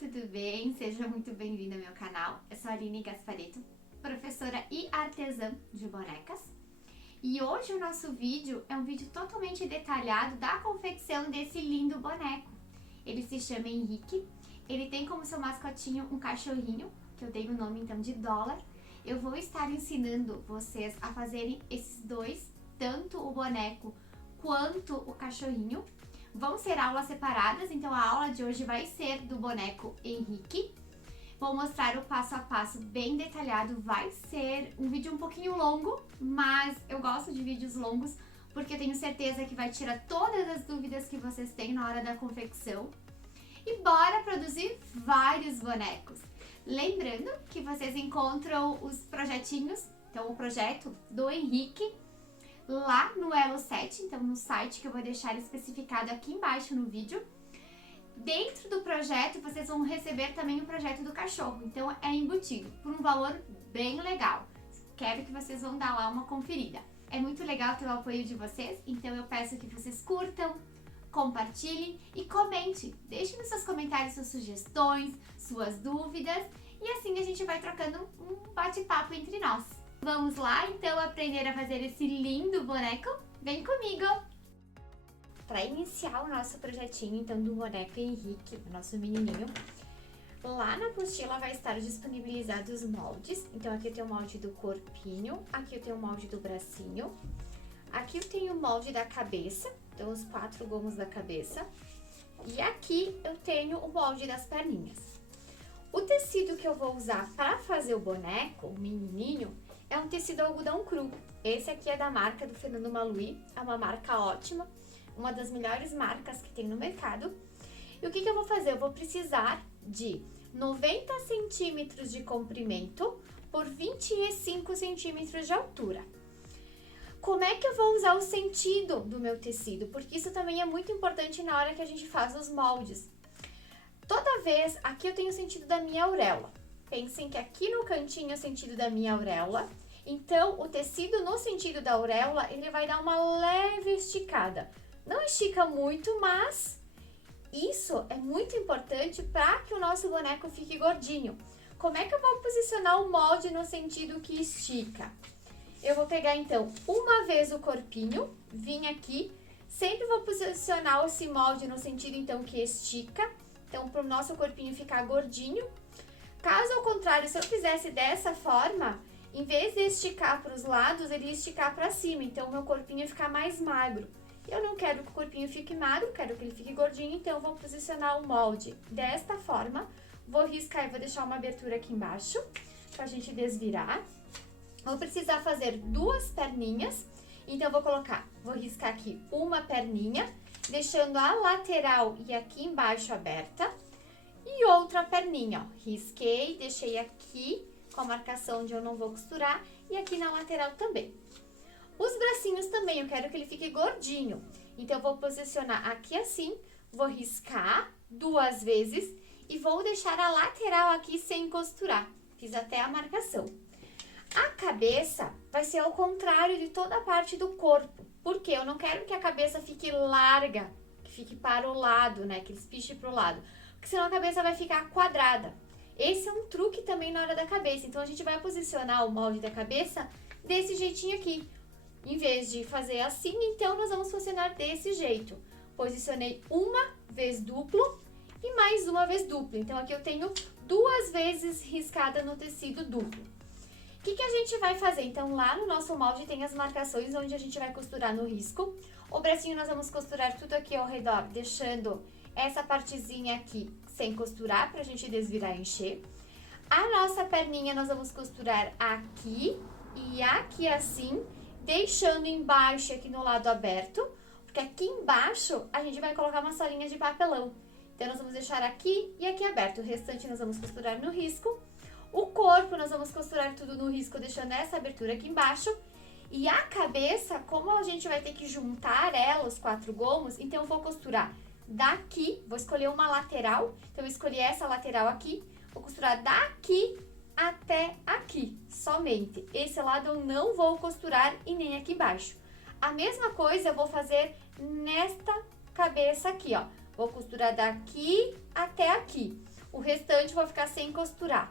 tudo bem? Seja muito bem-vindo ao meu canal. Eu sou a Aline Gasparetto, professora e artesã de bonecas. E hoje o nosso vídeo é um vídeo totalmente detalhado da confecção desse lindo boneco. Ele se chama Henrique, ele tem como seu mascotinho um cachorrinho, que eu dei o nome então de Dólar. Eu vou estar ensinando vocês a fazerem esses dois, tanto o boneco quanto o cachorrinho. Vão ser aulas separadas, então a aula de hoje vai ser do boneco Henrique. Vou mostrar o passo a passo bem detalhado, vai ser um vídeo um pouquinho longo, mas eu gosto de vídeos longos porque eu tenho certeza que vai tirar todas as dúvidas que vocês têm na hora da confecção. E bora produzir vários bonecos! Lembrando que vocês encontram os projetinhos, então o projeto do Henrique, lá no Elo 7, então no site que eu vou deixar especificado aqui embaixo no vídeo. Dentro do projeto vocês vão receber também o projeto do cachorro, então é embutido por um valor bem legal. Quero que vocês vão dar lá uma conferida. É muito legal ter o apoio de vocês, então eu peço que vocês curtam, compartilhem e comentem. Deixem nos seus comentários suas sugestões, suas dúvidas e assim a gente vai trocando um bate-papo entre nós. Vamos lá, então, aprender a fazer esse lindo boneco? Vem comigo! Para iniciar o nosso projetinho, então, do boneco Henrique, o nosso menininho, lá na apostila vai estar disponibilizados os moldes. Então, aqui eu tenho o molde do corpinho, aqui eu tenho o molde do bracinho, aqui eu tenho o molde da cabeça, então, os 4 gomos da cabeça, e aqui eu tenho o molde das perninhas. O tecido que eu vou usar para fazer o boneco, o menininho, é um tecido algodão cru. Esse aqui é da marca do Fernando Maluhy, é uma marca ótima, uma das melhores marcas que tem no mercado. E o que eu vou fazer? Eu vou precisar de 90 centímetros de comprimento por 25 centímetros de altura. Como é que eu vou usar o sentido do meu tecido? Porque isso também é muito importante na hora que a gente faz os moldes. Toda vez, aqui eu tenho o sentido da minha auréola. Pensem que aqui no cantinho é o sentido da minha auréola. Então, o tecido no sentido da auréola, ele vai dar uma leve esticada. Não estica muito, mas isso é muito importante para que o nosso boneco fique gordinho. Como é que eu vou posicionar o molde no sentido que estica? Eu vou pegar, então, uma vez o corpinho, vim aqui, sempre vou posicionar esse molde no sentido, então, que estica. Então, para o nosso corpinho ficar gordinho. Caso ao contrário, se eu fizesse dessa forma, em vez de esticar para os lados, ele ia esticar para cima. Então, o meu corpinho ia ficar mais magro. Eu não quero que o corpinho fique magro, quero que ele fique gordinho, então eu vou posicionar o molde desta forma. Vou riscar e vou deixar uma abertura aqui embaixo, para a gente desvirar. Vou precisar fazer 2 perninhas, então eu vou riscar aqui uma perninha, deixando a lateral e aqui embaixo aberta. E outra perninha, ó, risquei, deixei aqui com a marcação onde eu não vou costurar e aqui na lateral também. Os bracinhos também, eu quero que ele fique gordinho, então eu vou posicionar aqui assim, vou riscar 2 vezes e vou deixar a lateral aqui sem costurar, fiz até a marcação. A cabeça vai ser ao contrário de toda a parte do corpo, porque eu não quero que a cabeça fique larga, que fique para o lado, né, que ele espiche para o lado. Porque senão a cabeça vai ficar quadrada. Esse é um truque também na hora da cabeça. Então, a gente vai posicionar o molde da cabeça desse jeitinho aqui. Em vez de fazer assim, então, nós vamos posicionar desse jeito. Posicionei uma vez duplo e mais uma vez duplo. Então, aqui eu tenho 2 vezes riscada no tecido duplo. O que a gente vai fazer? Então, lá no nosso molde tem as marcações onde a gente vai costurar no risco. O bracinho nós vamos costurar tudo aqui ao redor, deixando essa partezinha aqui sem costurar pra gente desvirar e encher. A nossa perninha nós vamos costurar aqui e aqui assim, deixando embaixo aqui no lado aberto, porque aqui embaixo a gente vai colocar uma solinha de papelão. Então, nós vamos deixar aqui e aqui aberto. O restante nós vamos costurar no risco. O corpo nós vamos costurar tudo no risco, deixando essa abertura aqui embaixo. E a cabeça, como a gente vai ter que juntar ela, os 4 gomos, então eu vou costurar daqui, vou escolher uma lateral, então eu escolhi essa lateral aqui, vou costurar daqui até aqui, somente. Esse lado eu não vou costurar e nem aqui embaixo. A mesma coisa eu vou fazer nesta cabeça aqui, ó. Vou costurar daqui até aqui. O O restante eu vou ficar sem costurar,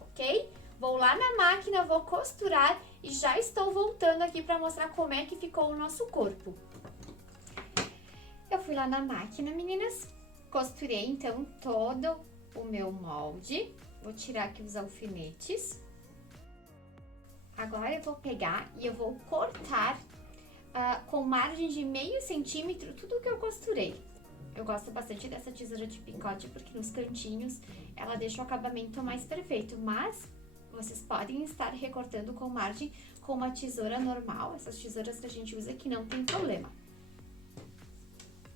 ok? Vou lá na máquina, vou costurar e já estou voltando aqui para mostrar como é que ficou o nosso corpo. Eu fui lá na máquina, meninas, costurei então todo o meu molde. Vou tirar aqui os alfinetes. Agora eu vou pegar e eu vou cortar com margem de meio centímetro tudo que eu costurei. Eu gosto bastante dessa tesoura de picote porque nos cantinhos ela deixa o acabamento mais perfeito, mas vocês podem estar recortando com margem com uma tesoura normal, essas tesouras que a gente usa que não tem problema.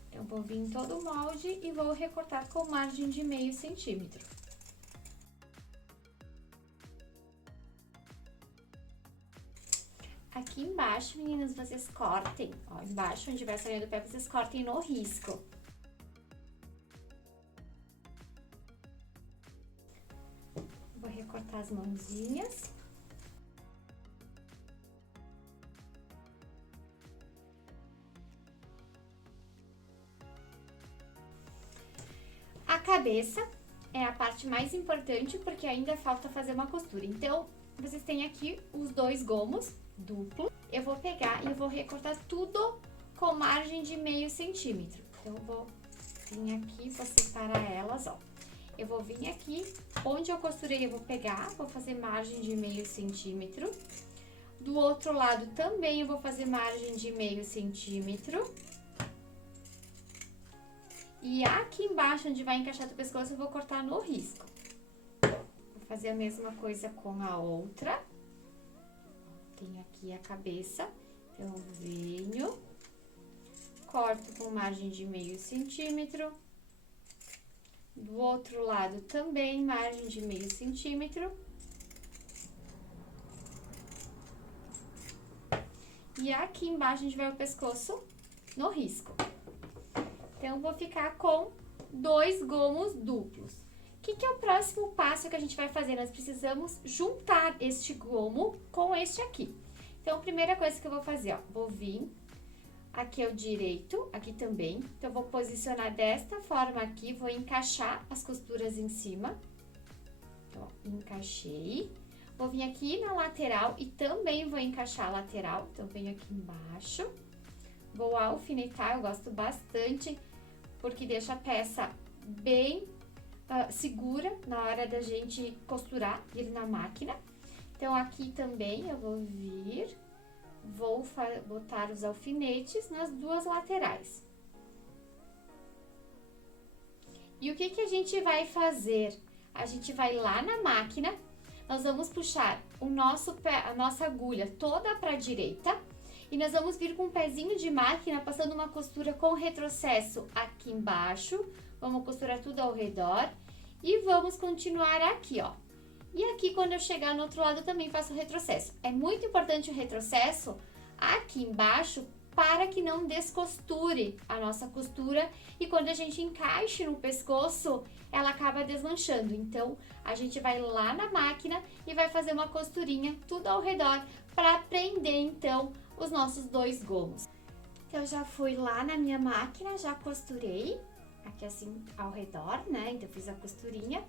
Então, vou vir em todo o molde e vou recortar com margem de meio centímetro. Aqui embaixo, meninas, vocês cortem, ó, embaixo onde vai sair do pé, vocês cortem no risco. Vou recortar as mãozinhas. A cabeça é a parte mais importante porque ainda falta fazer uma costura. Então, vocês têm aqui os 2 gomos duplo. Eu vou pegar e eu vou recortar tudo com margem de meio centímetro. Então, eu vou vir aqui, vou separar elas, ó. Eu vou vir aqui, onde eu costurei eu vou pegar, vou fazer margem de meio centímetro. Do outro lado também eu vou fazer margem de meio centímetro. E aqui embaixo, onde vai encaixar o pescoço, eu vou cortar no risco. Vou fazer a mesma coisa com a outra. Tem aqui a cabeça, então eu venho, corto com margem de meio centímetro. Do outro lado também, margem de meio centímetro. E aqui embaixo a gente vai o pescoço no risco. Então, eu vou ficar com 2 gomos duplos. O que é o próximo passo que a gente vai fazer? Nós precisamos juntar este gomo com este aqui. Então, a primeira coisa que eu vou fazer, ó, vou vir, aqui é o direito, aqui também. Então, eu vou posicionar desta forma aqui, vou encaixar as costuras em cima. Ó, encaixei. Vou vir aqui na lateral e também vou encaixar a lateral. Então, venho aqui embaixo. Vou alfinetar, eu gosto bastante, porque deixa a peça bem segura na hora da gente costurar, ir na máquina. Então, aqui também eu vou vir, vou botar os alfinetes nas 2 laterais. E o que a gente vai fazer? A gente vai lá na máquina, nós vamos puxar o nosso pé, a nossa agulha toda para a direita. E nós vamos vir com um pezinho de máquina, passando uma costura com retrocesso aqui embaixo. Vamos costurar tudo ao redor. E vamos continuar aqui, ó. E aqui, quando eu chegar no outro lado, também faço o retrocesso. É muito importante o retrocesso aqui embaixo, para que não descosture a nossa costura. E quando a gente encaixe no pescoço, ela acaba desmanchando. Então, a gente vai lá na máquina e vai fazer uma costurinha tudo ao redor, para prender, então, os nossos 2 gomos. Então, eu já fui lá na minha máquina, já costurei aqui assim ao redor, né? Então, fiz a costurinha.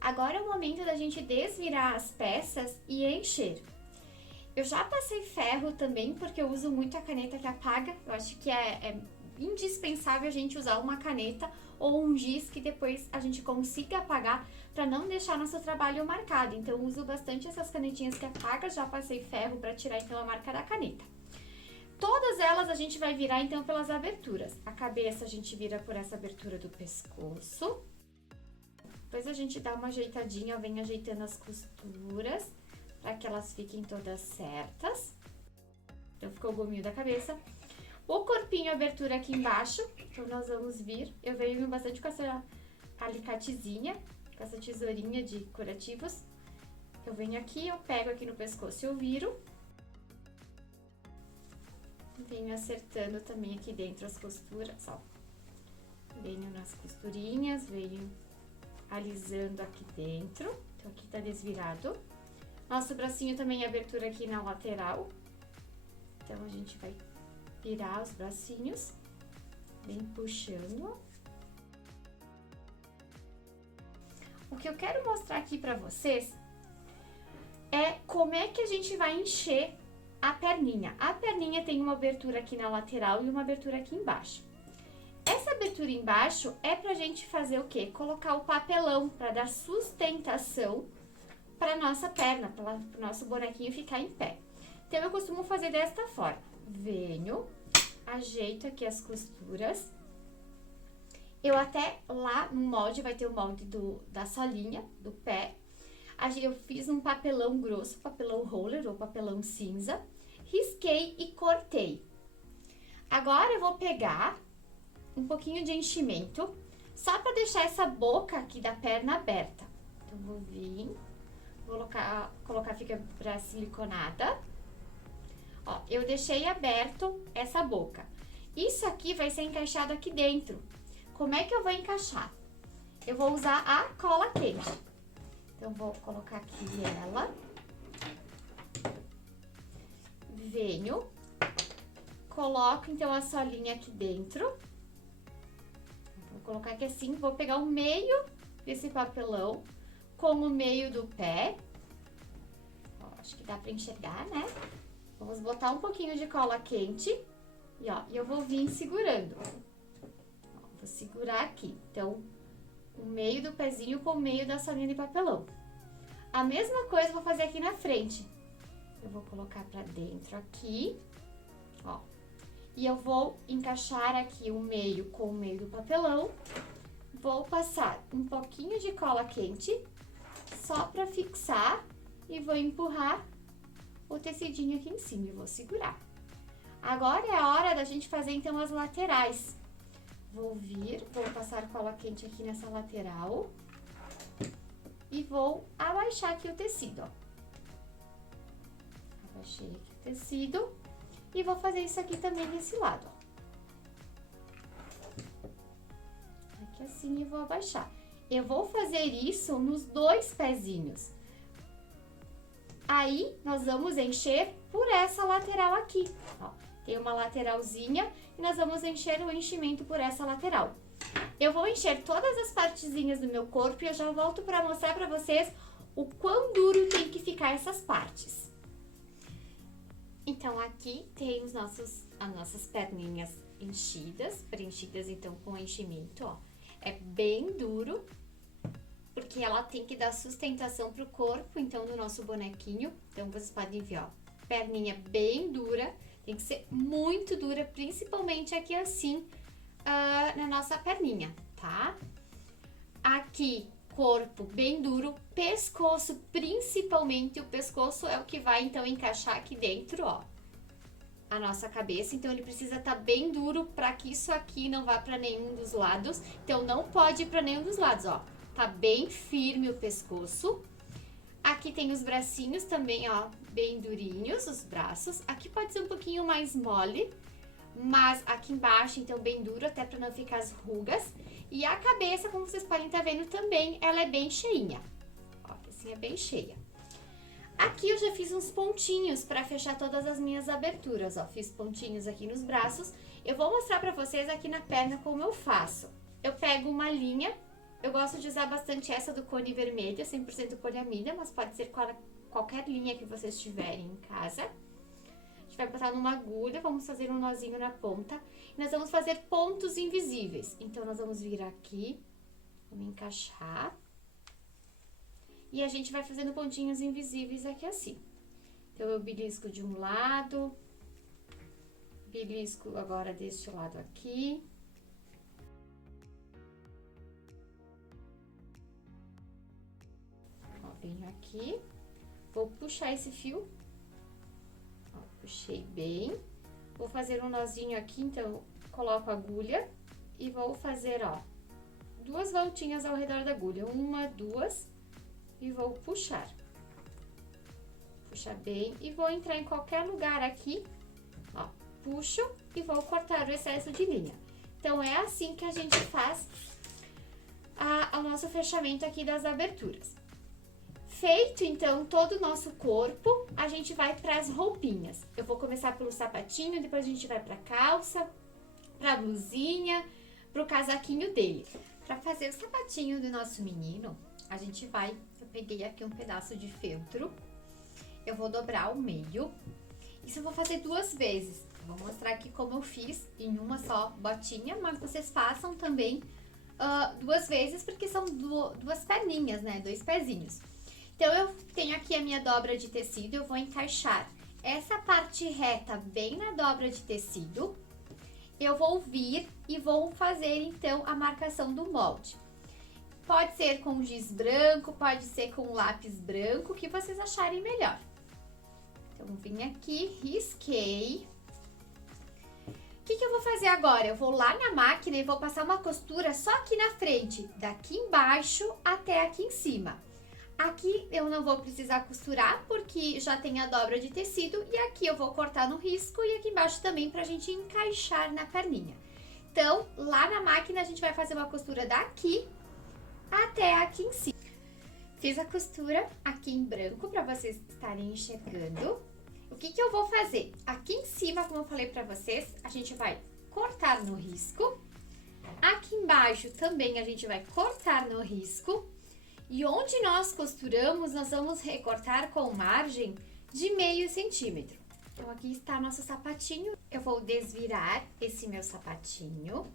Agora é o momento da gente desvirar as peças e encher. Eu já passei ferro também, porque eu uso muito a caneta que apaga. Eu acho que é indispensável a gente usar uma caneta ou um giz que depois a gente consiga apagar para não deixar nosso trabalho marcado. Então, eu uso bastante essas canetinhas que apagam. Já passei ferro para tirar então a marca da caneta. Todas elas a gente vai virar, então, pelas aberturas. A cabeça a gente vira por essa abertura do pescoço. Depois a gente dá uma ajeitadinha, vem ajeitando as costuras, para que elas fiquem todas certas. Então, ficou o gominho da cabeça. O corpinho, a abertura aqui embaixo. Então, nós vamos vir. Eu venho bastante com essa alicatezinha, com essa tesourinha de curativos. Eu venho aqui, eu pego aqui no pescoço e eu viro. Venho acertando também aqui dentro as costuras, ó. Venho nas costurinhas, venho alisando aqui dentro. Então, aqui tá desvirado. Nosso bracinho também é abertura aqui na lateral. Então, a gente vai virar os bracinhos, vem puxando. o que eu quero mostrar aqui pra vocês é como é que a gente vai encher a perninha. A perninha tem uma abertura aqui na lateral e uma abertura aqui embaixo. Essa abertura embaixo é pra gente fazer o quê? Colocar o papelão para dar sustentação para nossa perna, para o nosso bonequinho ficar em pé. Então, eu costumo fazer desta forma. Venho, ajeito aqui as costuras. Eu até lá no molde, vai ter o molde da solinha, do pé. Eu fiz um papelão grosso, papelão roller ou papelão cinza. Risquei e cortei. Agora, eu vou pegar um pouquinho de enchimento, só para deixar essa boca aqui da perna aberta. Então, vou vir, vou colocar fibra siliconada. Ó, eu deixei aberto essa boca. Isso aqui vai ser encaixado aqui dentro. Como é que eu vou encaixar? Eu vou usar a cola quente. Então, vou colocar aqui ela. Venho, coloco então a solinha aqui dentro. Vou colocar aqui assim, vou pegar o meio desse papelão com o meio do pé. Ó, acho que dá pra enxergar, né? Vamos botar um pouquinho de cola quente e ó, eu vou vir segurando. Ó, vou segurar aqui. Então, o meio do pezinho com o meio da solinha de papelão. A mesma coisa eu vou fazer aqui na frente. Eu vou colocar pra dentro aqui, ó. E eu vou encaixar aqui o meio com o meio do papelão. Vou passar um pouquinho de cola quente, só pra fixar, e vou empurrar o tecidinho aqui em cima e vou segurar. Agora é a hora da gente fazer então as laterais. Vou passar cola quente aqui nessa lateral e vou abaixar aqui o tecido, ó. Abaixei aqui o tecido e vou fazer isso aqui também desse lado, ó. Aqui assim e vou abaixar. Eu vou fazer isso nos dois pezinhos. Aí, nós vamos encher por essa lateral aqui, ó. Tem uma lateralzinha e nós vamos encher o enchimento por essa lateral. Eu vou encher todas as partezinhas do meu corpo e eu já volto para mostrar para vocês o quão duro tem que ficar essas partes. Então, aqui tem as nossas perninhas enchidas, preenchidas então com enchimento, ó. É bem duro, porque ela tem que dar sustentação pro corpo, então, do nosso bonequinho. Então, vocês podem ver, ó, perninha bem dura, tem que ser muito dura, principalmente aqui assim, na nossa perninha, tá? Aqui, corpo bem duro, pescoço, principalmente o pescoço é o que vai, então, encaixar aqui dentro, ó, a nossa cabeça. Então, ele precisa estar bem duro para que isso aqui não vá para nenhum dos lados. Então, não pode ir para nenhum dos lados, ó. Tá bem firme o pescoço. Aqui tem os bracinhos também, ó, bem durinhos, os braços. Aqui pode ser um pouquinho mais mole, mas aqui embaixo, então, bem duro, até para não ficar as rugas. E a cabeça, como vocês podem estar vendo também, ela é bem cheinha. Ó, assim é bem cheia. Aqui eu já fiz uns pontinhos para fechar todas as minhas aberturas, ó. Fiz pontinhos aqui nos braços. Eu vou mostrar para vocês aqui na perna como eu faço. Eu pego uma linha. Eu gosto de usar bastante essa do cone vermelho, 100% poliamida, mas pode ser qualquer linha que vocês tiverem em casa. A gente vai botar numa agulha, vamos fazer um nozinho na ponta. E nós vamos fazer pontos invisíveis. Então, nós vamos vir aqui, vamos encaixar. E a gente vai fazendo pontinhos invisíveis aqui assim. Então, eu belisco de um lado, belisco agora deste lado aqui. Venho aqui, vou puxar esse fio, ó, puxei bem, vou fazer um nozinho aqui, então, coloco a agulha e vou fazer, ó, 2 voltinhas ao redor da agulha, 1, 2, e vou puxar. Puxar bem e vou entrar em qualquer lugar aqui, ó, puxo e vou cortar o excesso de linha. Então, é assim que a gente faz o nosso fechamento aqui das aberturas. Feito, então, todo o nosso corpo, a gente vai para as roupinhas. Eu vou começar pelo sapatinho, depois a gente vai para a calça, para a blusinha, para o casaquinho dele. Para fazer o sapatinho do nosso menino, eu peguei aqui um pedaço de feltro, eu vou dobrar ao meio. Isso eu vou fazer 2 vezes. Vou mostrar aqui como eu fiz em uma só botinha, mas vocês façam também 2 vezes, porque são 2 perninhas, né? 2 pezinhos. Então, eu tenho aqui a minha dobra de tecido, eu vou encaixar essa parte reta bem na dobra de tecido. Eu vou vir e vou fazer, então, a marcação do molde. Pode ser com giz branco, pode ser com lápis branco, o que vocês acharem melhor. Então, vim aqui, risquei. O que eu vou fazer agora? Eu vou lá na máquina e vou passar uma costura só aqui na frente, daqui embaixo até aqui em cima. Aqui eu não vou precisar costurar, porque já tem a dobra de tecido, e aqui eu vou cortar no risco e aqui embaixo também pra gente encaixar na perninha. Então, lá na máquina a gente vai fazer uma costura daqui até aqui em cima. Fiz a costura aqui em branco pra vocês estarem enxergando. O que eu vou fazer? Aqui em cima, como eu falei pra vocês, a gente vai cortar no risco. Aqui embaixo também a gente vai cortar no risco. E onde nós costuramos, nós vamos recortar com margem de meio centímetro. Então, aqui está nosso sapatinho. Eu vou desvirar esse meu sapatinho.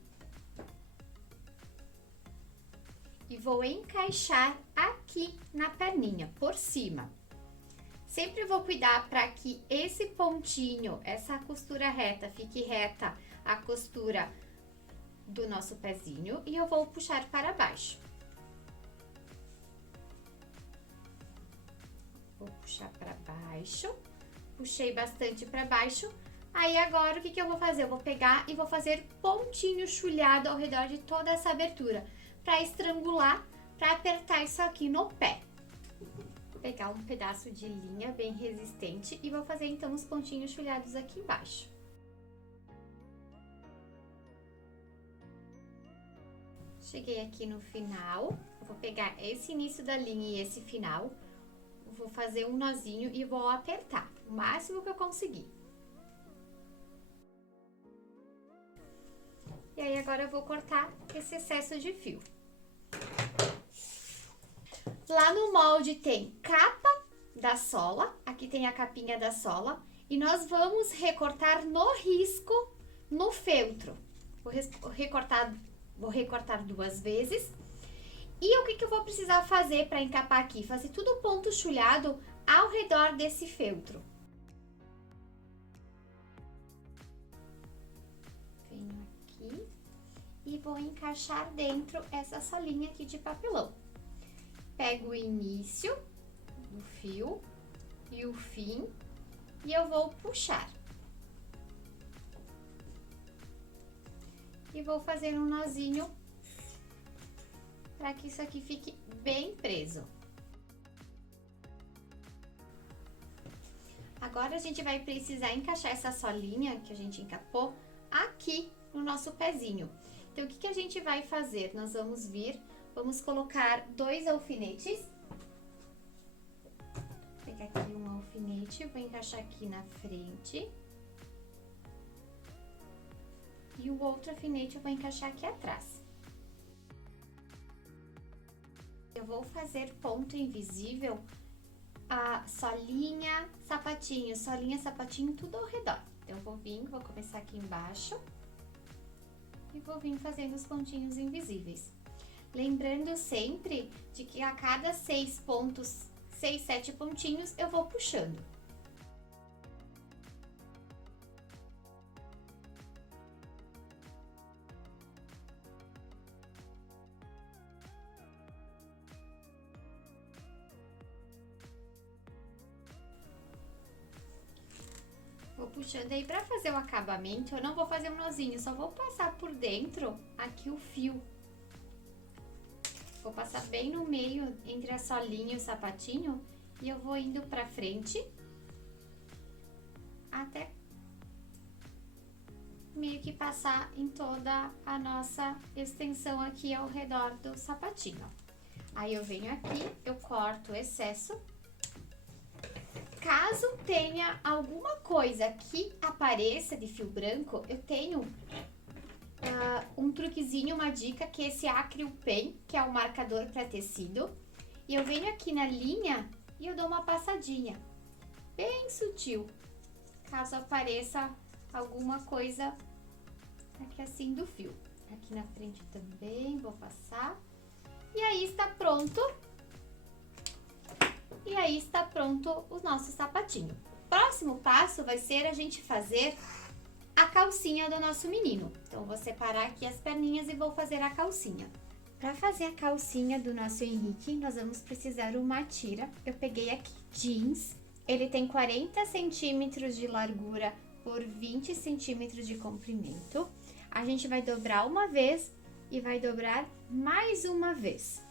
E vou encaixar aqui na perninha, por cima. Sempre vou cuidar para que esse pontinho, essa costura reta, fique reta a costura do nosso pezinho. E eu vou puxar para baixo. Vou puxar para baixo. Puxei bastante para baixo. Aí agora o que eu vou fazer? Eu vou pegar e vou fazer pontinho chulhado ao redor de toda essa abertura, para estrangular, para apertar isso aqui no pé. Vou pegar um pedaço de linha bem resistente e vou fazer então os pontinhos chulhados aqui embaixo. Cheguei aqui no final, eu vou pegar esse início da linha e esse final, vou fazer um nozinho e vou apertar o máximo que eu conseguir. E aí agora eu vou cortar esse excesso de fio. Lá no molde tem capa da sola, aqui tem a capinha da sola, e nós vamos recortar no risco, no feltro. Vou recortar 2 vezes. E o que eu vou precisar fazer para encapar aqui? Fazer tudo ponto chulhado ao redor desse feltro. Venho aqui e vou encaixar dentro essa solinha aqui de papelão. Pego o início do fio e o fim e eu vou puxar. E vou fazer um nozinho para que isso aqui fique bem preso. Agora a gente vai precisar encaixar essa solinha que a gente encapou aqui no nosso pezinho. Então, o que a gente vai fazer? Nós vamos colocar 2 alfinetes. Vou pegar aqui um alfinete, vou encaixar aqui na frente. E o outro alfinete eu vou encaixar aqui atrás. Eu vou fazer ponto invisível, a solinha, sapatinho, tudo ao redor. Então, vou começar aqui embaixo e vou vir fazendo os pontinhos invisíveis. Lembrando sempre de que a cada 6 pontos, 6, 7 pontinhos, eu vou puxando. Vou puxando aí pra fazer o acabamento, eu não vou fazer um nozinho, só vou passar por dentro aqui o fio. Vou passar bem no meio, entre a solinha e o sapatinho, e eu vou indo pra frente, até meio que passar em toda a nossa extensão aqui ao redor do sapatinho. Aí eu venho aqui, eu corto o excesso. Caso tenha alguma coisa que apareça de fio branco, eu tenho um truquezinho, uma dica, que é esse Acryl Pen, que é o marcador para tecido. E eu venho aqui na linha e eu dou uma passadinha, bem sutil, caso apareça alguma coisa aqui assim do fio. Aqui na frente também vou passar. E aí está pronto. E aí está pronto o nosso sapatinho. Próximo passo vai ser a gente fazer a calcinha do nosso menino. Então, eu vou separar aqui as perninhas e vou fazer a calcinha. Para fazer a calcinha do nosso Henrique, nós vamos precisar uma tira. Eu peguei aqui jeans. Ele tem 40 centímetros de largura por 20 centímetros de comprimento. A gente vai dobrar uma vez e vai dobrar mais uma vez.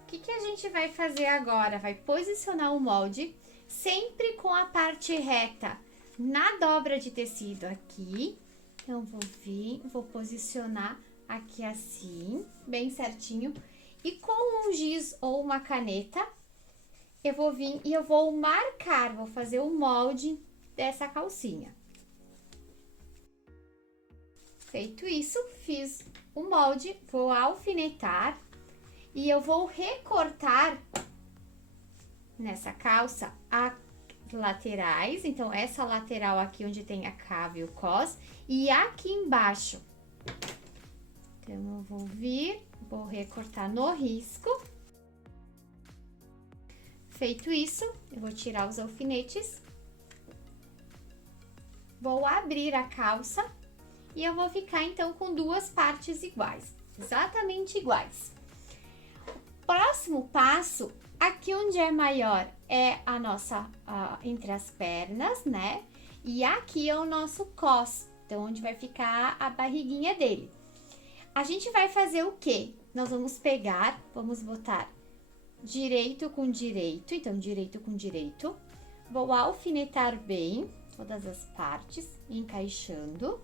O que a gente vai fazer agora? Vai posicionar o molde sempre com a parte reta na dobra de tecido aqui. Então, vou vir, vou posicionar aqui assim, bem certinho. E com um giz ou uma caneta, eu vou vir e eu vou marcar, vou fazer o molde dessa calcinha. Feito isso, fiz o molde, vou alfinetar e eu vou recortar nessa calça as laterais. Então, essa lateral aqui onde tem a cava e o cos e aqui embaixo. Então, eu vou vir, vou recortar no risco. Feito isso, eu vou tirar os alfinetes. Vou abrir a calça e eu vou ficar então com duas partes iguais, exatamente iguais. Próximo passo, aqui onde é maior é a nossa, entre as pernas, né? E aqui é o nosso cos, então onde vai ficar a barriguinha dele. A gente vai fazer o quê? Nós vamos pegar, vamos botar direito com direito, então direito com direito. Vou alfinetar bem todas as partes, encaixando.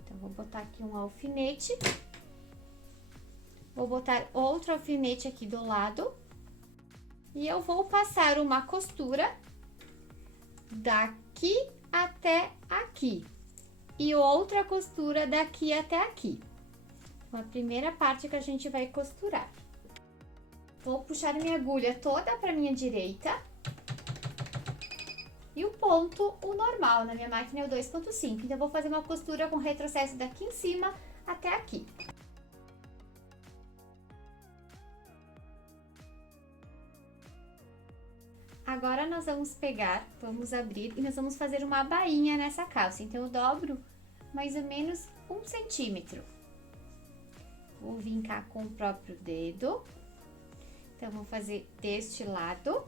Então, vou botar aqui um alfinete. Vou botar outro alfinete aqui do lado. E eu vou passar uma costura daqui até aqui. E outra costura daqui até aqui. Então, a primeira parte que a gente vai costurar. Vou puxar minha agulha toda para minha direita. E o ponto, o normal, na minha máquina é o 2,5. Então, eu vou fazer uma costura com retrocesso daqui em cima até aqui. Agora, nós vamos pegar, vamos abrir e nós vamos fazer uma bainha nessa calça. Então, eu dobro mais ou menos 1 centímetro. Vou vincar com o próprio dedo. Então, vou fazer deste lado.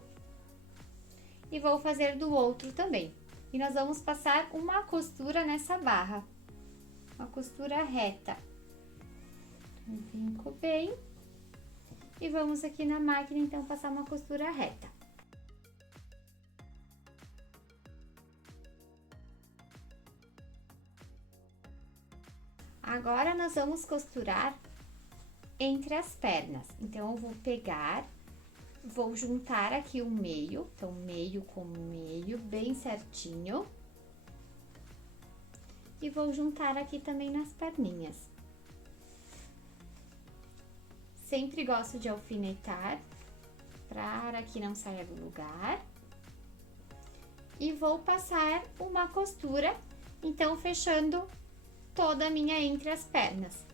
E vou fazer do outro também. E nós vamos passar uma costura nessa barra. Uma costura reta. Vinco bem. E vamos aqui na máquina, então, passar uma costura reta. Agora, nós vamos costurar entre as pernas. Então, eu vou pegar... Vou juntar aqui o meio, então meio com meio, bem certinho. E vou juntar aqui também nas perninhas. Sempre gosto de alfinetar, para que não saia do lugar. E vou passar uma costura, então fechando toda a minha entre as pernas.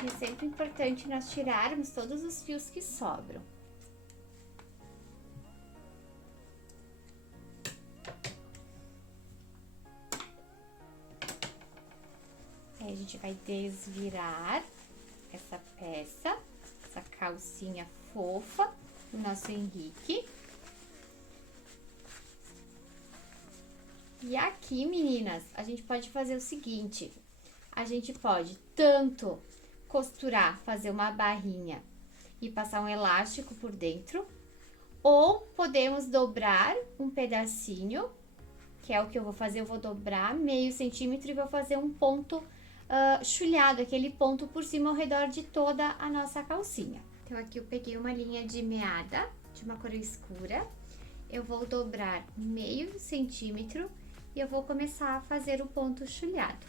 É sempre importante nós tirarmos todos os fios que sobram. Aí a gente vai desvirar essa peça, essa calcinha fofa do nosso Henrique. E aqui, meninas, a gente pode fazer o seguinte, a gente pode tanto costurar, fazer uma barrinha e passar um elástico por dentro, ou podemos dobrar um pedacinho, que é o que eu vou fazer, eu vou dobrar meio centímetro e vou fazer um ponto chulhado, aquele ponto por cima ao redor de toda a nossa calcinha. Então, aqui eu peguei uma linha de meada, de uma cor escura, eu vou dobrar meio centímetro e eu vou começar a fazer o ponto chulhado.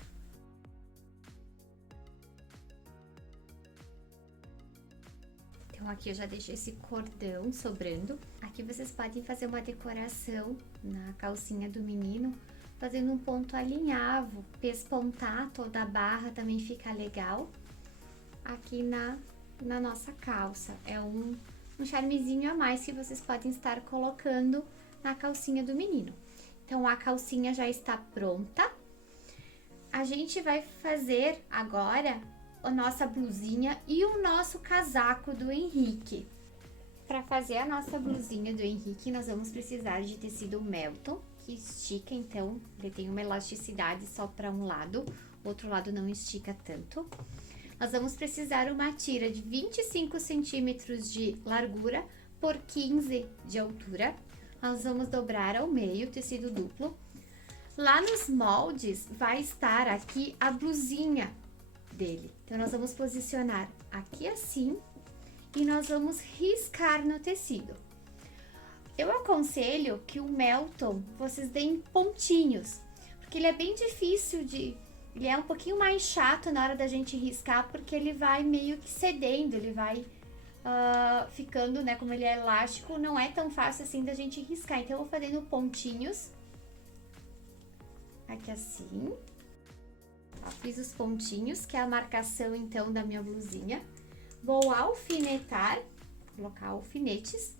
Então, aqui eu já deixei esse cordão sobrando. Aqui vocês podem fazer uma decoração na calcinha do menino, fazendo um ponto alinhavo, pespontar toda a barra também fica legal. Aqui na nossa calça, é um charmezinho a mais que vocês podem estar colocando na calcinha do menino. Então, a calcinha já está pronta. A gente vai fazer agora a nossa blusinha e o nosso casaco do Henrique. Para fazer a nossa blusinha do Henrique, nós vamos precisar de tecido Melton, que estica, então ele tem uma elasticidade só para um lado, o outro lado não estica tanto. Nós vamos precisar uma tira de 25 centímetros de largura por 15 de altura. Nós vamos dobrar ao meio, tecido duplo. Lá nos moldes vai estar aqui a blusinha dele. Então, nós vamos posicionar aqui assim e nós vamos riscar no tecido. Eu aconselho que o Melton vocês deem pontinhos, porque ele é bem difícil de... Ele é um pouquinho mais chato na hora da gente riscar, porque ele vai meio que cedendo, ele vai ficando, né, como ele é elástico, não é tão fácil assim da gente riscar. Então, eu vou fazendo pontinhos, aqui assim. Ó, fiz os pontinhos, que é a marcação, então, da minha blusinha. Vou alfinetar, colocar alfinetes.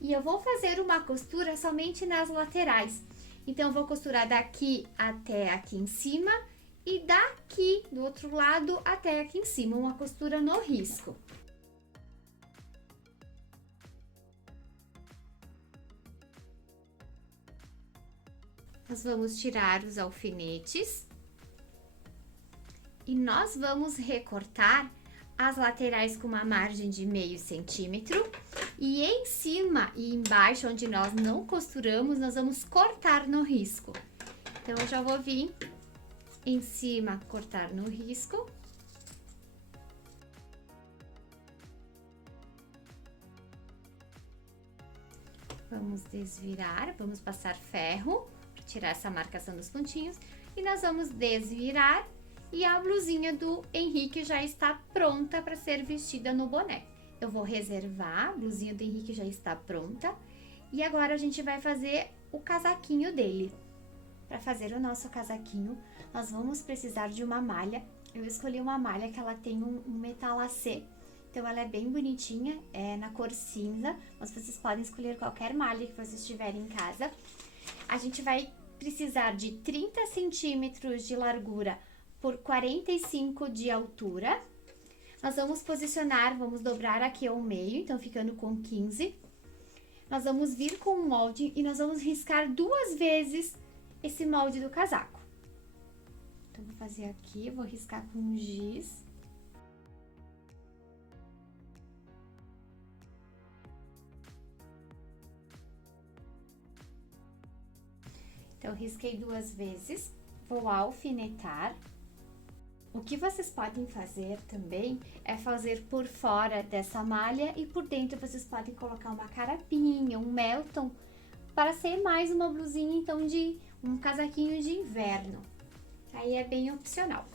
E eu vou fazer uma costura somente nas laterais. Então, eu vou costurar daqui até aqui em cima e daqui do outro lado até aqui em cima, uma costura no risco. Nós vamos tirar os alfinetes e nós vamos recortar as laterais com uma margem de meio centímetro e em cima e embaixo, onde nós não costuramos, nós vamos cortar no risco. Então, eu já vou vir em cima, cortar no risco. Vamos desvirar, vamos passar ferro para tirar essa marcação dos pontinhos e nós vamos desvirar. E a blusinha do Henrique já está pronta para ser vestida no boné. Eu vou reservar, a blusinha do Henrique já está pronta. E agora a gente vai fazer o casaquinho dele. Para fazer o nosso casaquinho, nós vamos precisar de uma malha. Eu escolhi uma malha que ela tem um metalacê. Então, ela é bem bonitinha, é na cor cinza. Mas vocês podem escolher qualquer malha que vocês tiverem em casa. A gente vai precisar de 30 centímetros de largura por 45 de altura. Nós vamos posicionar, vamos dobrar aqui ao meio, então ficando com 15. Nós vamos vir com o molde e nós vamos riscar 2 vezes esse molde do casaco. Então, vou fazer aqui, vou riscar com um giz. Então, risquei 2 vezes, vou alfinetar. O que vocês podem fazer também é fazer por fora dessa malha e por dentro vocês podem colocar uma carapinha, um Melton, para ser mais uma blusinha, então, de um casaquinho de inverno. Aí é bem opcional.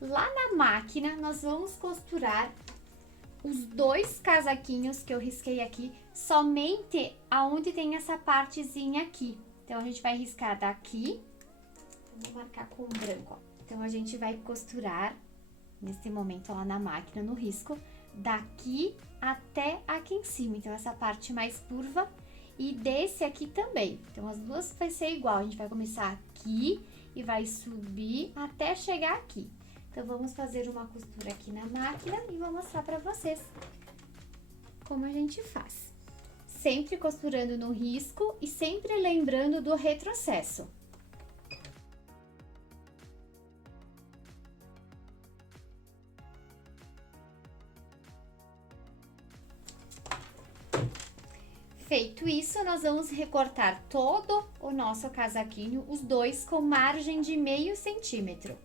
Lá na máquina, nós vamos costurar os 2 casaquinhos que eu risquei aqui, somente aonde tem essa partezinha aqui. Então, a gente vai riscar daqui, vou marcar com branco, ó. Então, a gente vai costurar, nesse momento, lá na máquina, no risco, daqui até aqui em cima. Então, essa parte mais curva e desse aqui também. Então, as duas vai ser igual. A gente vai começar aqui e vai subir até chegar aqui. Então, vamos fazer uma costura aqui na máquina e vou mostrar pra vocês como a gente faz. Sempre costurando no risco e sempre lembrando do retrocesso. Feito isso, nós vamos recortar todo o nosso casaquinho, os 2 com margem de meio centímetro.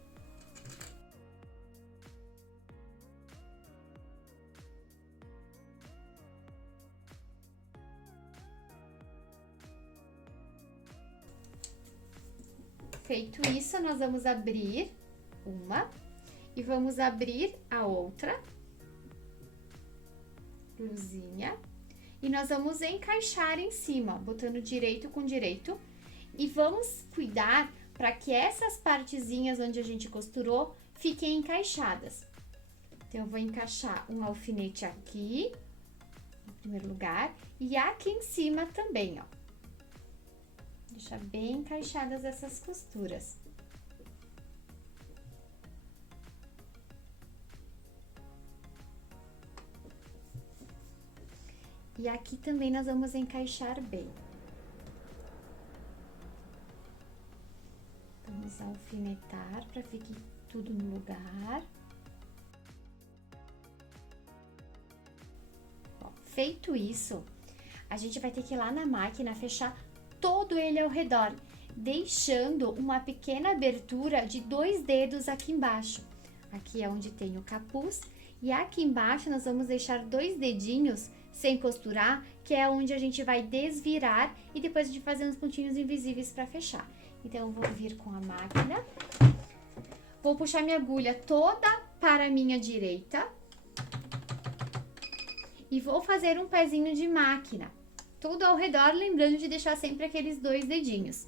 Feito isso, nós vamos abrir uma e vamos abrir a outra blusinha e nós vamos encaixar em cima, botando direito com direito e vamos cuidar para que essas partezinhas onde a gente costurou fiquem encaixadas. Então, eu vou encaixar um alfinete aqui, em primeiro lugar, e aqui em cima também, ó. Deixar bem encaixadas essas costuras. E aqui também nós vamos encaixar bem. Vamos alfinetar para ficar tudo no lugar. Ó, feito isso, a gente vai ter que ir lá na máquina fechar todo ele ao redor, deixando uma pequena abertura de 2 dedos aqui embaixo. Aqui é onde tem o capuz e aqui embaixo nós vamos deixar 2 dedinhos sem costurar, que é onde a gente vai desvirar e depois a gente fazer uns pontinhos invisíveis para fechar. Então, eu vou vir com a máquina, vou puxar minha agulha toda para a minha direita e vou fazer um pezinho de máquina, tudo ao redor, lembrando de deixar sempre aqueles 2 dedinhos.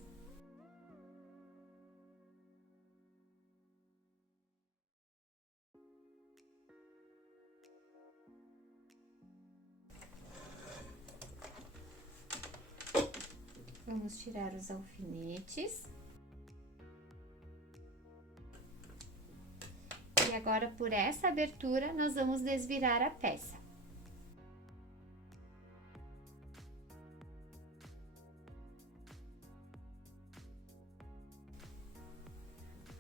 Vamos tirar os alfinetes. E agora, por essa abertura, nós vamos desvirar a peça.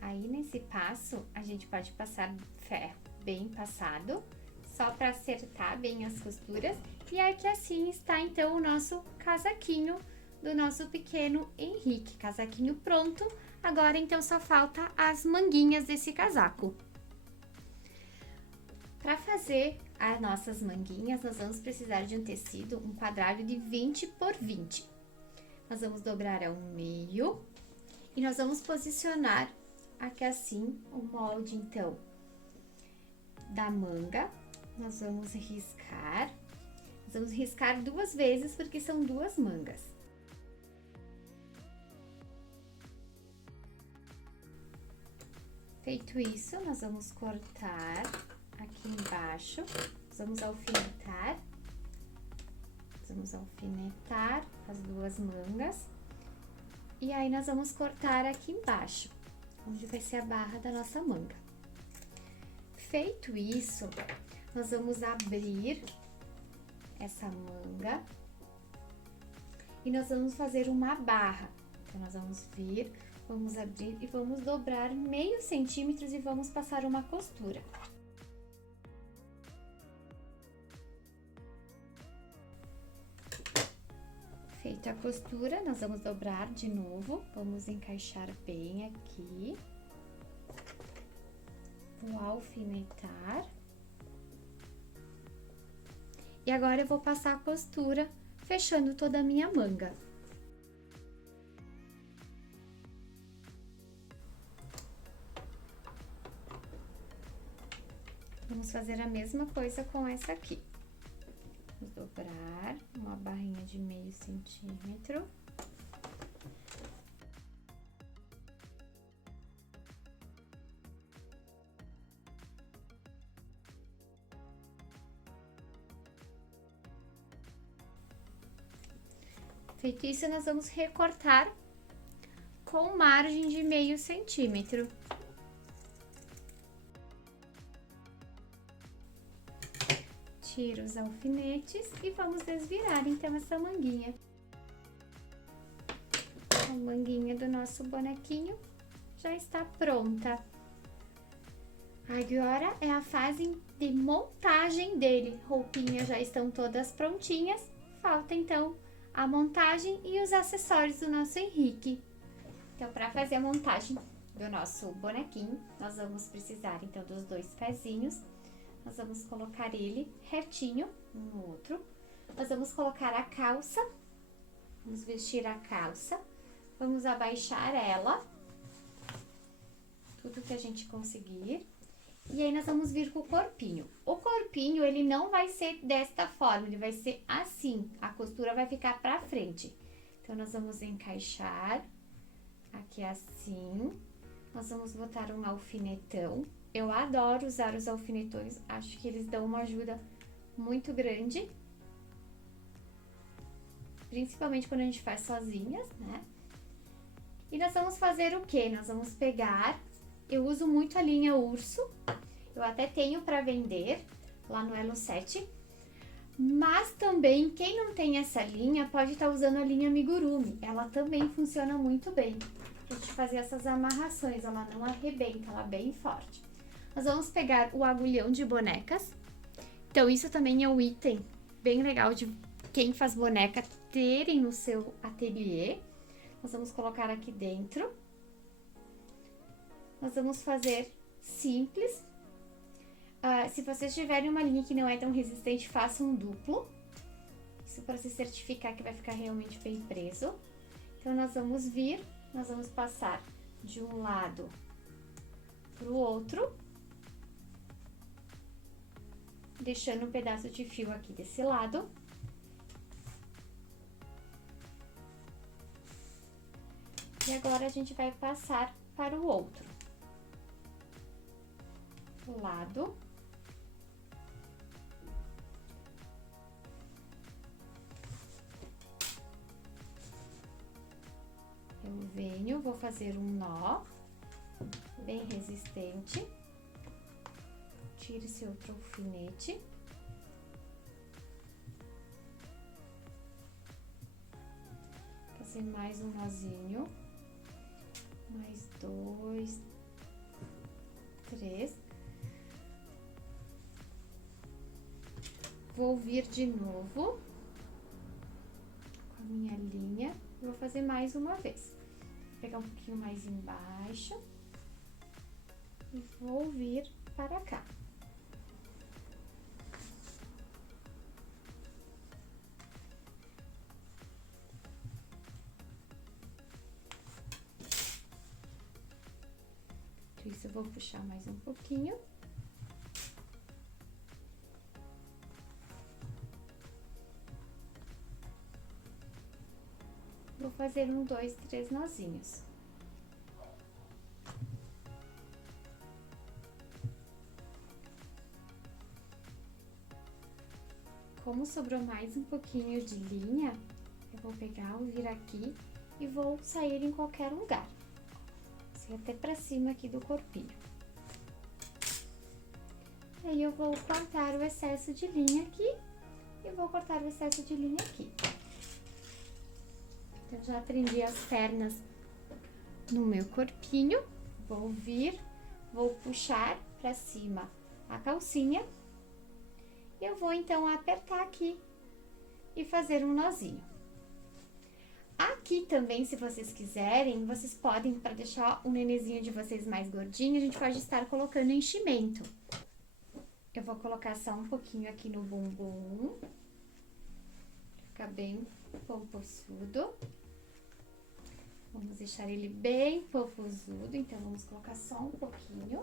Aí, nesse passo, a gente pode passar ferro bem passado, só para acertar bem as costuras. E aqui assim está, então, o nosso casaquinho do nosso pequeno Henrique. Casaquinho pronto, agora então só falta as manguinhas desse casaco. Para fazer as nossas manguinhas, nós vamos precisar de um tecido, um quadrado de 20 por 20. Nós vamos dobrar ao meio e nós vamos posicionar aqui assim o molde, então, da manga. Nós vamos riscar 2 vezes porque são 2 mangas. Feito isso, nós vamos cortar aqui embaixo, vamos alfinetar as 2 mangas e aí nós vamos cortar aqui embaixo, onde vai ser a barra da nossa manga. Feito isso, nós vamos abrir essa manga e nós vamos fazer uma barra. Então, nós vamos vir, vamos abrir e vamos dobrar meio centímetro e vamos passar uma costura. Feita a costura, nós vamos dobrar de novo, vamos encaixar bem aqui. Vou alfinetar. E agora eu vou passar a costura, fechando toda a minha manga. Vamos fazer a mesma coisa com essa aqui. Vamos dobrar uma barrinha de meio centímetro. Feito isso, nós vamos recortar com margem de meio centímetro. Tiro os alfinetes e vamos desvirar, então, essa manguinha. A manguinha do nosso bonequinho já está pronta. Agora é a fase de montagem dele. Roupinhas já estão todas prontinhas, falta, então, a montagem e os acessórios do nosso Henrique. Então, para fazer a montagem do nosso bonequinho, nós vamos precisar, então, dos 2 pezinhos. Nós vamos colocar ele retinho um no outro. Nós vamos colocar a calça, vamos vestir a calça, vamos abaixar ela que a gente conseguir. E aí, nós vamos vir com o corpinho. O corpinho, ele não vai ser desta forma, ele vai ser assim. A costura vai ficar pra frente. Então, nós vamos encaixar aqui assim. Nós vamos botar um alfinetão. Eu adoro usar os alfinetões, acho que eles dão uma ajuda muito grande. Principalmente quando a gente faz sozinhas, né? E nós vamos fazer o quê? Nós vamos pegar... Eu uso muito a linha Urso, eu até tenho para vender lá no Elo 7, mas também quem não tem essa linha pode estar usando a linha Amigurumi, ela também funciona muito bem pra gente fazer essas amarrações, ela não arrebenta, ela é bem forte. Nós vamos pegar o agulhão de bonecas, então isso também é um item bem legal de quem faz boneca terem no seu ateliê. Nós vamos colocar aqui dentro. Nós vamos fazer simples. Se vocês tiverem uma linha que não é tão resistente, façam um duplo. Isso para se certificar que vai ficar realmente bem preso. Então, nós vamos vir, nós vamos passar de um lado para o outro. Deixando um pedaço de fio aqui desse lado. E agora, a gente vai passar para o outro lado. Eu venho, vou fazer um nó bem resistente. Tire esse outro alfinete. Fazer mais um nozinho. Mais 2, 3. Vou vir de novo com a minha linha. Vou fazer mais uma vez. Vou pegar um pouquinho mais embaixo. E vou vir para cá. Isso, eu vou puxar mais um pouquinho. Vou fazer 1, 2, 3 nozinhos. Como sobrou mais um pouquinho de linha, eu vou pegar, vou vir aqui e vou sair em qualquer lugar. Até pra cima aqui do corpinho. Aí eu vou cortar o excesso de linha aqui e vou cortar o excesso de linha aqui. Então, já prendi as pernas no meu corpinho. Vou vir, vou puxar pra cima a calcinha. E eu vou, então, apertar aqui e fazer um nozinho. Aqui também, se vocês quiserem, vocês podem, para deixar o nenezinho de vocês mais gordinho, a gente pode estar colocando enchimento. Eu vou colocar só um pouquinho aqui no bumbum. Fica bem popozudo. Vamos deixar ele bem popozudo, então vamos colocar só um pouquinho.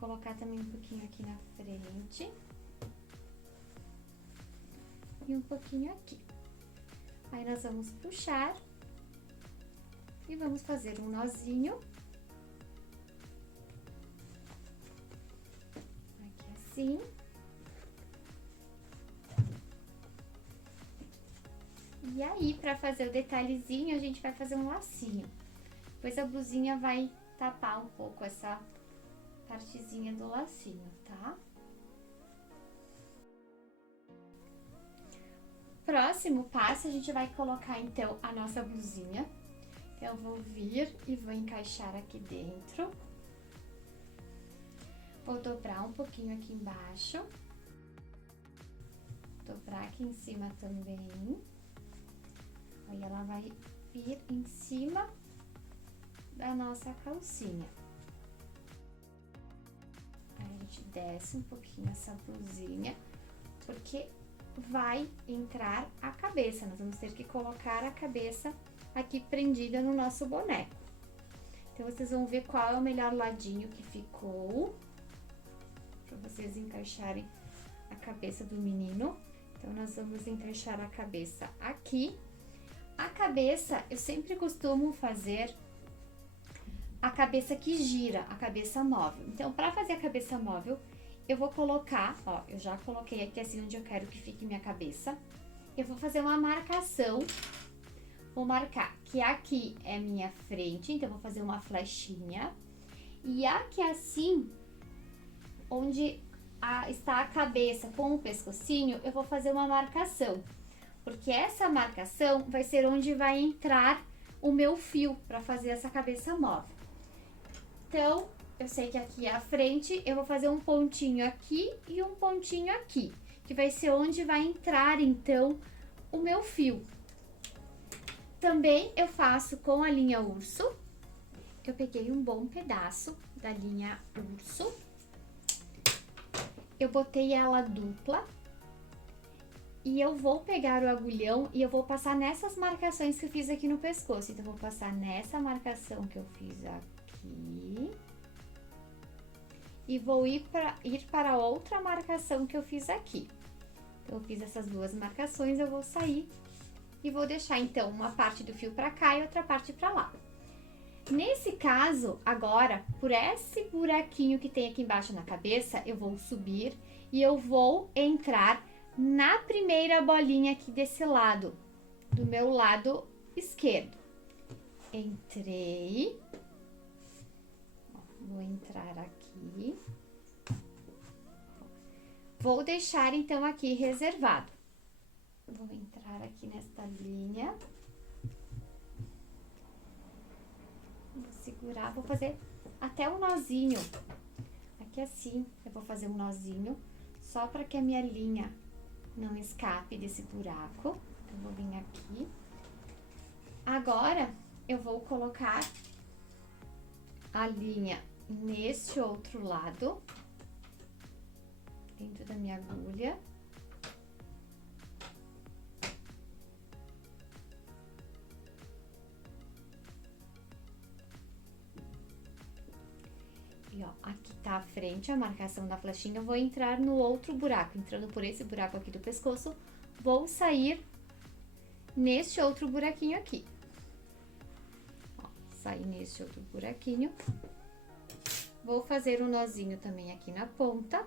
Colocar também um pouquinho aqui na frente e um pouquinho aqui. Aí nós vamos puxar e vamos fazer um nozinho aqui assim. E aí, para fazer o detalhezinho, a gente vai fazer um lacinho. Depois a blusinha vai tapar um pouco essa partezinha do lacinho, tá? Próximo passo, a gente vai colocar, então, a nossa blusinha. Então, eu vou vir e vou encaixar aqui dentro. Vou dobrar um pouquinho aqui embaixo. Dobrar aqui em cima também. Aí, ela vai vir em cima da nossa calcinha. gente desce um pouquinho essa blusinha, porque vai entrar a cabeça. Nós vamos ter que colocar a cabeça aqui prendida no nosso boneco. Então, vocês vão ver qual é o melhor ladinho que ficou, para vocês encaixarem a cabeça do menino. Então, nós vamos encaixar a cabeça aqui. A cabeça, eu sempre costumo fazer a cabeça que gira, a cabeça móvel. Então, para fazer a cabeça móvel, eu vou colocar, ó, eu já coloquei aqui assim onde eu quero que fique minha cabeça. Eu vou fazer uma marcação, vou marcar que aqui é minha frente, então eu vou fazer uma flechinha. E aqui assim, onde está a cabeça com o pescocinho, eu vou fazer uma marcação. Porque essa marcação vai ser onde vai entrar o meu fio para fazer essa cabeça móvel. Então, eu sei que aqui é a frente, eu vou fazer um pontinho aqui e um pontinho aqui, que vai ser onde vai entrar, então, o meu fio. Também eu faço com a linha urso. Eu peguei um bom pedaço da linha urso. Eu botei ela dupla. E eu vou pegar o agulhão e eu vou passar nessas marcações que eu fiz aqui no pescoço. Então, eu vou passar nessa marcação que eu fiz aqui. E vou ir para outra marcação que eu fiz aqui. Então, eu fiz essas duas marcações, eu vou sair e vou deixar, então, uma parte do fio para cá e outra parte para lá. Nesse caso, agora, por esse buraquinho que tem aqui embaixo na cabeça, eu vou subir e eu vou entrar na primeira bolinha aqui desse lado, do meu lado esquerdo. Entrei. Vou entrar aqui. Vou deixar, então, aqui reservado. Vou entrar aqui nesta linha. Vou segurar, vou fazer até um nozinho. Aqui assim, eu vou fazer um nozinho, só para que a minha linha não escape desse buraco. Eu vou vir aqui. Agora, eu vou colocar a linha neste outro lado, dentro da minha agulha. E ó, aqui tá a frente, a marcação da flechinha. Eu vou entrar no outro buraco, entrando por esse buraco aqui do pescoço, vou sair neste outro buraquinho aqui. Ó, sair nesse outro buraquinho. Vou fazer um nozinho também aqui na ponta.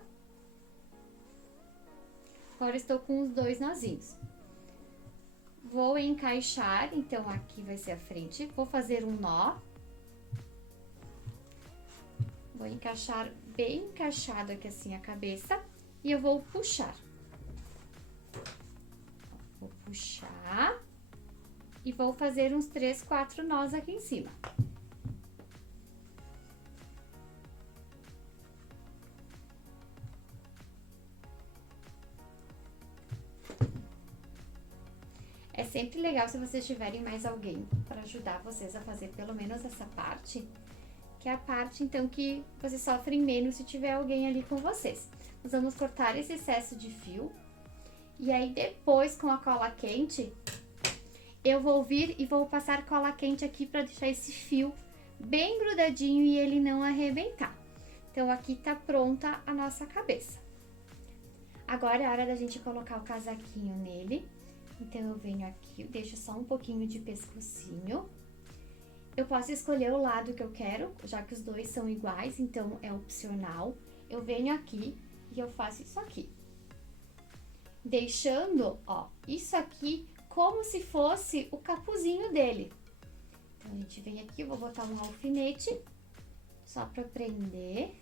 Agora, estou com os dois nozinhos. Vou encaixar, então, aqui vai ser a frente. Vou fazer um nó. Vou encaixar bem encaixado aqui assim a cabeça e eu vou puxar. Vou puxar e vou fazer uns 3, 4 nós aqui em cima. É sempre legal se vocês tiverem mais alguém para ajudar vocês a fazer pelo menos essa parte, que é a parte, então, que vocês sofrem menos se tiver alguém ali com vocês. Nós vamos cortar esse excesso de fio. E aí, depois, com a cola quente, eu vou vir e vou passar cola quente aqui para deixar esse fio bem grudadinho e ele não arrebentar. Então, aqui tá pronta a nossa cabeça. Agora é hora da gente colocar o casaquinho nele. Então, eu venho aqui, deixo só um pouquinho de pescocinho. Eu posso escolher o lado que eu quero, já que os dois são iguais, então é opcional. Eu venho aqui e eu faço isso aqui. Deixando, ó, isso aqui como se fosse o capuzinho dele. Então, a gente vem aqui, eu vou botar um alfinete, só pra prender,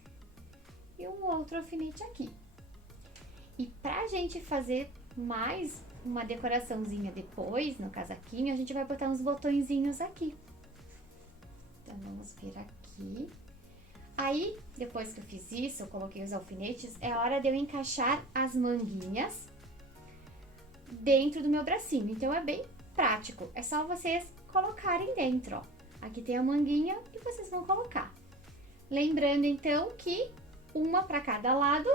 e um outro alfinete aqui. E pra gente fazer mais uma decoraçãozinha depois, no casaquinho, a gente vai botar uns botõezinhos aqui. Então, vamos vir aqui. Aí, depois que eu fiz isso, eu coloquei os alfinetes, é hora de eu encaixar as manguinhas dentro do meu bracinho. Então, é bem prático. É só vocês colocarem dentro, ó. Aqui tem a manguinha e vocês vão colocar. Lembrando, então, que uma para cada lado.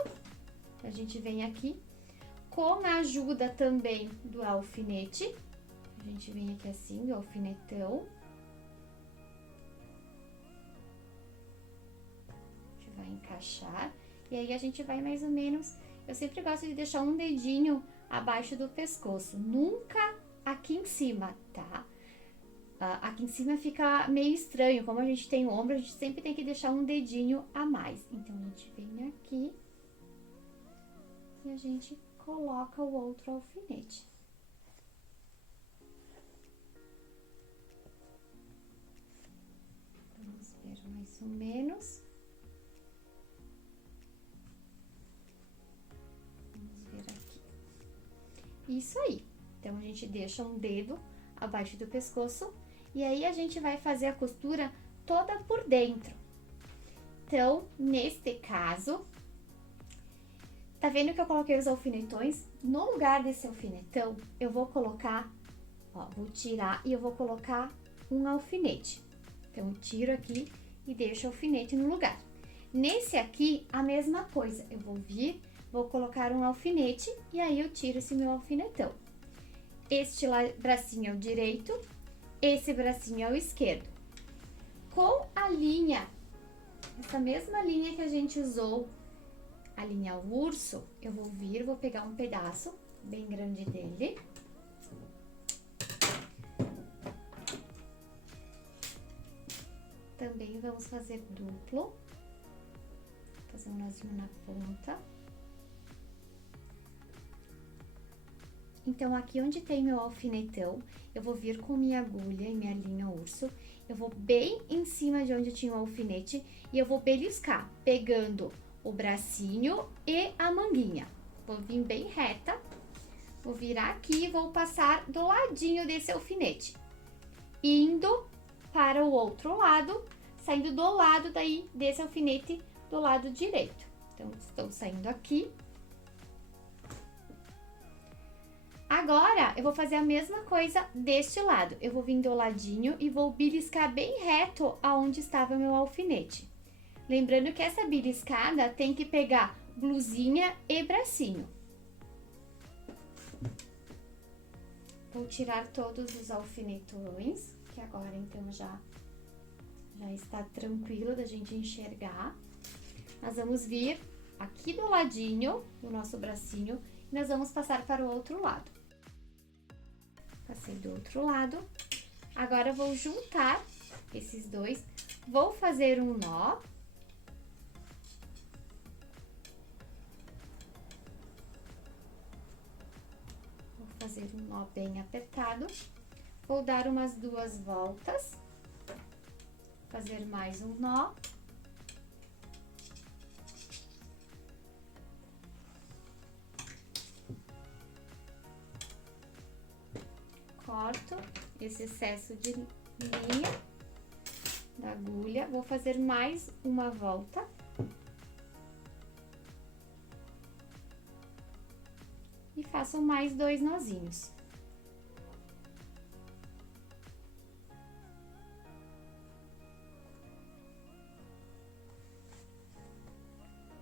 A gente vem aqui, com a ajuda também do alfinete. A gente vem aqui assim, do alfinetão. A gente vai encaixar. E aí, a gente vai mais ou menos... Eu sempre gosto de deixar um dedinho abaixo do pescoço, nunca aqui em cima, tá? Aqui em cima fica meio estranho, como a gente tem o ombro, a gente sempre tem que deixar um dedinho a mais. Então, a gente vem aqui e a gente coloca o outro alfinete. Vamos ver mais ou menos. Vamos ver aqui. Isso aí. Então, a gente deixa um dedo abaixo do pescoço e aí a gente vai fazer a costura toda por dentro. Então, neste caso, tá vendo que eu coloquei os alfinetões? No lugar desse alfinetão, eu vou colocar, ó, vou tirar e eu vou colocar um alfinete. Então, eu tiro aqui e deixo o alfinete no lugar. Nesse aqui, a mesma coisa. Eu vou vir, vou colocar um alfinete e aí eu tiro esse meu alfinetão. Este bracinho é o direito, esse bracinho é o esquerdo. Com a linha, essa mesma linha que a gente usou, a linha urso, eu vou vir, vou pegar um pedaço bem grande dele. Também vamos fazer duplo. Fazer um nozinho na ponta. Então, aqui onde tem meu alfinetão, eu vou vir com minha agulha e minha linha urso. Eu vou bem em cima de onde tinha o alfinete e eu vou beliscar, pegando o bracinho e a manguinha. Vou vir bem reta, vou virar aqui e vou passar do ladinho desse alfinete. Indo para o outro lado, saindo do lado daí desse alfinete do lado direito. Então, estou saindo aqui. Agora, eu vou fazer a mesma coisa deste lado. Eu vou vir do ladinho e vou beliscar bem reto aonde estava meu alfinete. Lembrando que essa beliscada tem que pegar blusinha e bracinho. Vou tirar todos os alfinetões, que agora então já está tranquilo da gente enxergar. Nós vamos vir aqui do ladinho do nosso bracinho e nós vamos passar para o outro lado. Passei do outro lado. Agora eu vou juntar esses dois, vou fazer um nó. Vou fazer um nó bem apertado. Vou dar umas 2 voltas. Fazer mais um nó. Corto esse excesso de linha da agulha, vou fazer mais uma volta. E faço mais 2 nozinhos.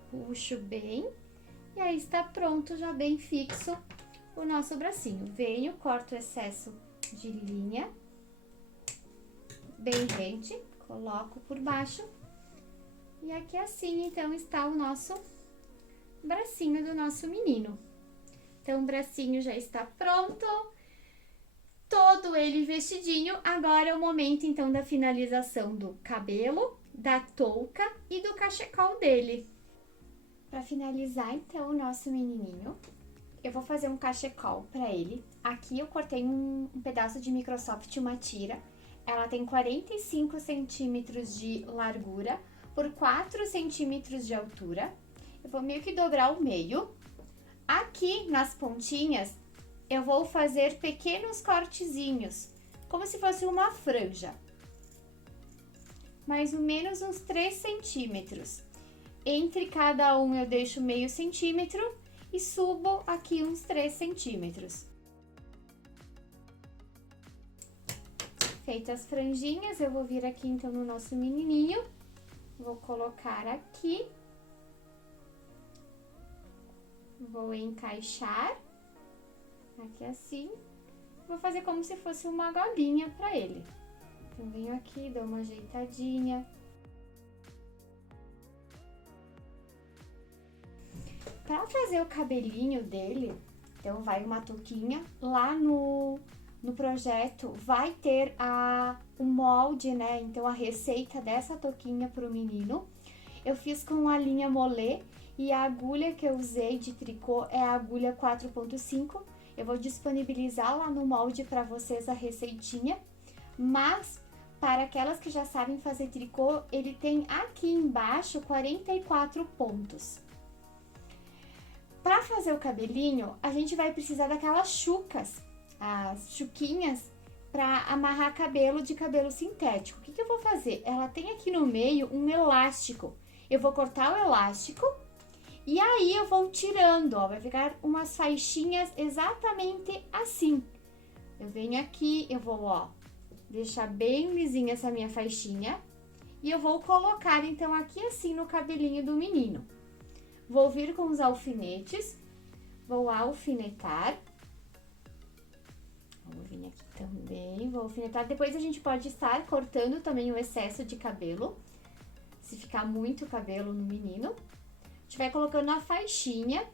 Puxo bem, e aí está pronto, já bem fixo o nosso bracinho. Venho, corto o excesso de linha, bem rente, coloco por baixo. E aqui assim, então, está o nosso bracinho do nosso menino. Então, o bracinho já está pronto, todo ele vestidinho. Agora é o momento, então, da finalização do cabelo, da touca e do cachecol dele. Para finalizar, então, o nosso menininho, eu vou fazer um cachecol para ele. Aqui eu cortei um pedaço de Microsoft, uma tira. Ela tem 45 centímetros de largura por 4 centímetros de altura. Eu vou meio que dobrar o meio. Aqui nas pontinhas, eu vou fazer pequenos cortezinhos, como se fosse uma franja. Mais ou menos uns 3 centímetros. Entre cada um eu deixo meio centímetro e subo aqui uns 3 centímetros. Feitas as franjinhas, eu vou vir aqui então no nosso menininho. Vou colocar aqui. Vou encaixar aqui assim. Vou fazer como se fosse uma golinha pra ele. Então, venho aqui, dou uma ajeitadinha. Pra fazer o cabelinho dele, então vai uma touquinha. Lá no projeto vai ter o molde, né? Então, a receita dessa touquinha pro menino. Eu fiz com a linha molê e a agulha que eu usei de tricô é a agulha 4.5. Eu vou disponibilizar lá no molde para vocês a receitinha, mas para aquelas que já sabem fazer tricô, ele tem aqui embaixo 44 pontos. Para fazer o cabelinho, a gente vai precisar daquelas chucas, as chuquinhas, para amarrar cabelo de cabelo sintético. O que eu vou fazer? Ela tem aqui no meio um elástico. Eu vou cortar o elástico e aí eu vou tirando, ó, vai ficar umas faixinhas exatamente assim. Eu venho aqui, eu vou, ó, deixar bem lisinha essa minha faixinha e eu vou colocar, então, aqui assim no cabelinho do menino. Vou vir com os alfinetes, vou alfinetar. Vou vir aqui também, vou alfinetar. Depois a gente pode estar cortando também o excesso de cabelo, se ficar muito cabelo no menino. A gente vai colocando a faixinha.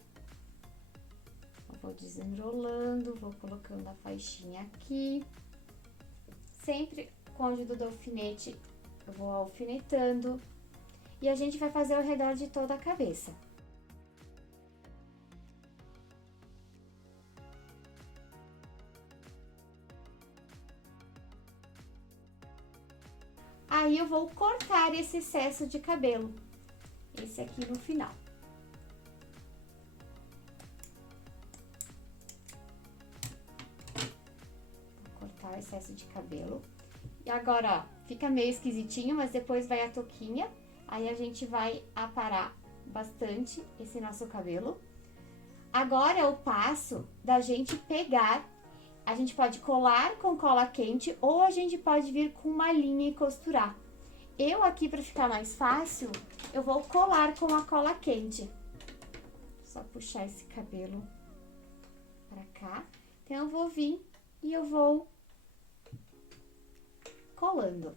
Eu vou desenrolando, vou colocando a faixinha aqui. Sempre com a ajuda do alfinete, eu vou alfinetando. E a gente vai fazer ao redor de toda a cabeça. Aí eu vou cortar esse excesso de cabelo, esse aqui no final. Vou cortar o excesso de cabelo. E agora, ó, fica meio esquisitinho, mas depois vai a touquinha. Aí a gente vai aparar bastante esse nosso cabelo. Agora é o passo da gente pegar. A gente pode colar com cola quente ou a gente pode vir com uma linha e costurar. Eu aqui, para ficar mais fácil, eu vou colar com a cola quente. Só puxar esse cabelo pra cá. Então, eu vou vir e eu vou colando.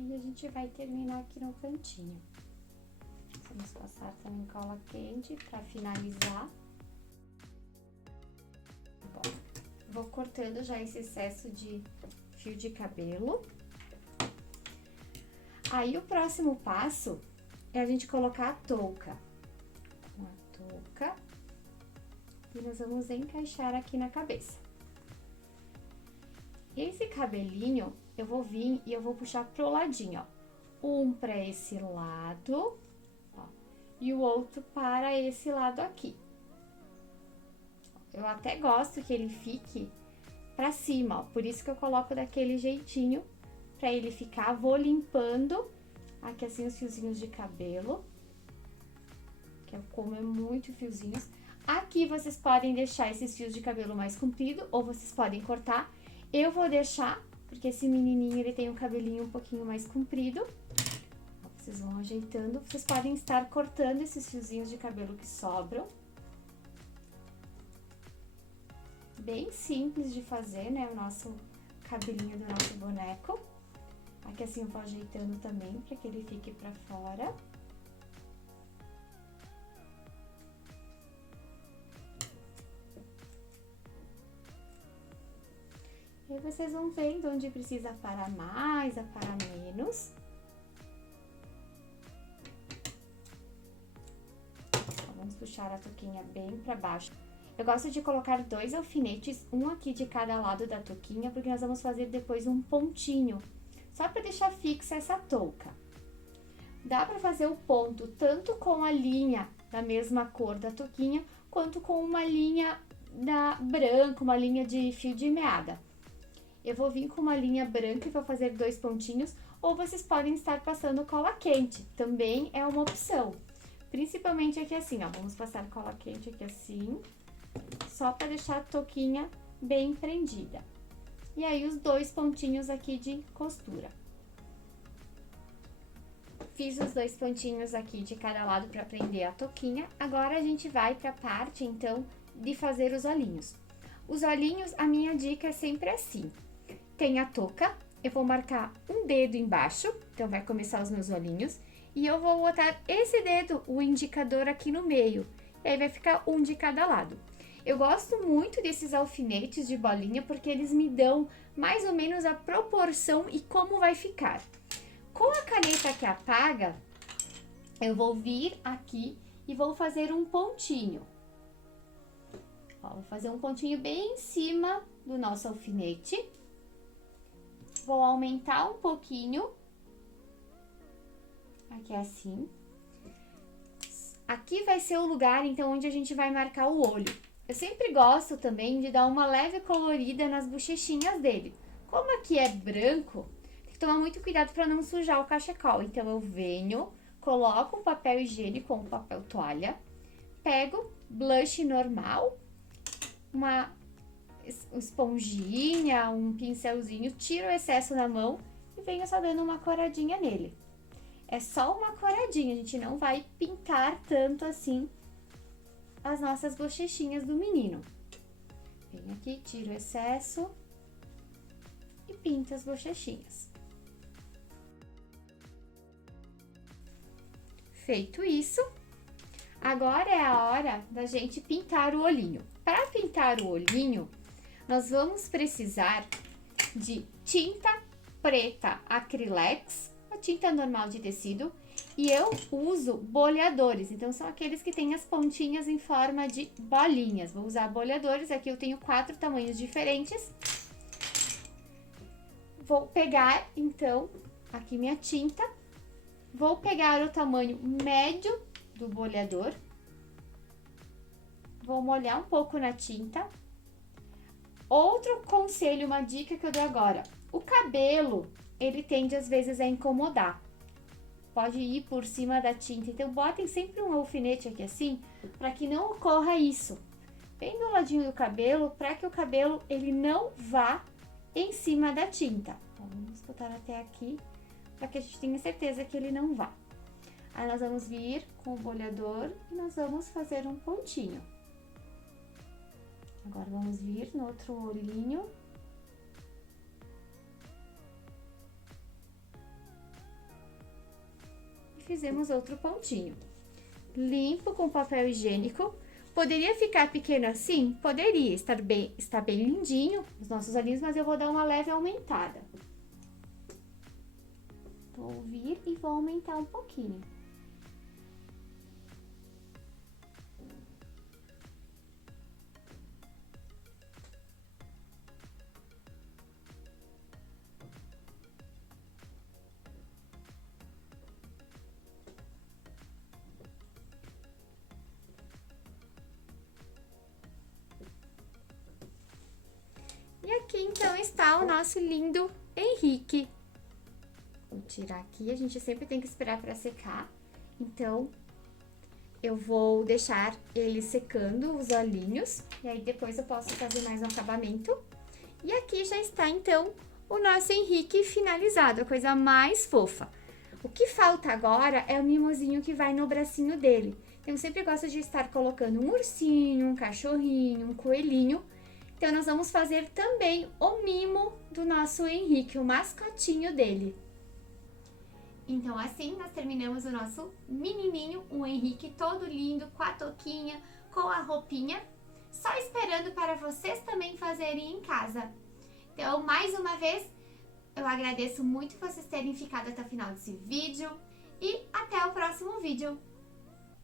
E a gente vai terminar aqui no cantinho. Vamos passar também cola quente para finalizar. Bom, vou cortando já esse excesso de fio de cabelo. Aí, o próximo passo é a gente colocar a touca. Com a touca. E nós vamos encaixar aqui na cabeça. Esse cabelinho, eu vou vir e eu vou puxar pro ladinho, ó. Um para esse lado, ó, e o outro para esse lado aqui. Eu até gosto que ele fique pra cima, ó, por isso que eu coloco daquele jeitinho, pra ele ficar. Vou limpando aqui assim os fiozinhos de cabelo, que é como é muito fiozinhos. Aqui vocês podem deixar esses fios de cabelo mais comprido ou vocês podem cortar. Eu vou deixar, porque esse menininho, ele tem um cabelinho um pouquinho mais comprido. Vocês vão ajeitando. Vocês podem estar cortando esses fiozinhos de cabelo que sobram. Bem simples de fazer, né? O nosso cabelinho do nosso boneco. Aqui assim eu vou ajeitando também, para que ele fique pra fora. E aí vocês vão vendo onde precisa aparar mais, aparar menos. Então, vamos puxar a touquinha bem pra baixo. Eu gosto de colocar 2 alfinetes, um aqui de cada lado da touquinha, porque nós vamos fazer depois um pontinho, só pra deixar fixa essa touca. Dá pra fazer o ponto tanto com a linha da mesma cor da touquinha, quanto com uma linha branca, uma linha de fio de meada. Eu vou vir com uma linha branca e vou fazer 2 pontinhos, ou vocês podem estar passando cola quente, também é uma opção. Principalmente aqui assim, ó, vamos passar cola quente aqui assim, só para deixar a touquinha bem prendida. E aí, os 2 pontinhos aqui de costura. Fiz os 2 pontinhos aqui de cada lado para prender a touquinha. Agora, a gente vai para a parte, então, de fazer os olhinhos. Os olhinhos, a minha dica é sempre assim. Tem a touca, eu vou marcar um dedo embaixo, então vai começar os meus olhinhos. E eu vou botar esse dedo, o indicador aqui no meio. E aí, vai ficar um de cada lado. Eu gosto muito desses alfinetes de bolinha, porque eles me dão mais ou menos a proporção e como vai ficar. Com a caneta que apaga, eu vou vir aqui e vou fazer um pontinho. Ó, vou fazer um pontinho bem em cima do nosso alfinete. Vou aumentar um pouquinho. Aqui assim. Aqui vai ser o lugar, então, onde a gente vai marcar o olho. Eu sempre gosto também de dar uma leve colorida nas bochechinhas dele. Como aqui é branco, tem que tomar muito cuidado para não sujar o cachecol. Então, eu venho, coloco um papel higiênico ou um papel toalha, pego blush normal, uma esponjinha, um pincelzinho, tiro o excesso na mão e venho só dando uma coradinha nele. É só uma coradinha, a gente não vai pintar tanto assim as nossas bochechinhas do menino. Venho aqui, tiro o excesso e pinto as bochechinhas. Feito isso, agora é a hora da gente pintar o olhinho. Para pintar o olhinho, nós vamos precisar de tinta preta Acrylex, a tinta normal de tecido, e eu uso boleadores, então são aqueles que têm as pontinhas em forma de bolinhas. Vou usar boleadores, aqui eu tenho 4 tamanhos diferentes. Vou pegar, então, aqui minha tinta, vou pegar o tamanho médio do boleador, vou molhar um pouco na tinta. Outro conselho, uma dica que eu dou agora, o cabelo, ele tende às vezes a incomodar. Pode ir por cima da tinta, então botem sempre um alfinete aqui assim, para que não ocorra isso. Bem do ladinho do cabelo, para que o cabelo ele não vá em cima da tinta. Então, vamos botar até aqui, para que a gente tenha certeza que ele não vá. Aí nós vamos vir com o boleador e nós vamos fazer um pontinho. Agora vamos vir no outro olhinho. Fizemos outro pontinho. Limpo com papel higiênico. Poderia ficar pequeno assim? Poderia, está bem lindinho os nossos olhinhos, mas eu vou dar uma leve aumentada. Vou vir e vou aumentar um pouquinho. E aqui, então, está o nosso lindo Henrique. Vou tirar aqui, a gente sempre tem que esperar para secar. Então, eu vou deixar ele secando os olhinhos. E aí, depois eu posso fazer mais um acabamento. E aqui já está, então, o nosso Henrique finalizado, a coisa mais fofa. O que falta agora é o mimosinho que vai no bracinho dele. Então, eu sempre gosto de estar colocando um ursinho, um cachorrinho, um coelhinho. Então, nós vamos fazer também o mimo do nosso Henrique, o mascotinho dele. Então, assim, nós terminamos o nosso menininho, o Henrique todo lindo, com a touquinha, com a roupinha, só esperando para vocês também fazerem em casa. Então, mais uma vez, eu agradeço muito vocês terem ficado até o final desse vídeo e até o próximo vídeo.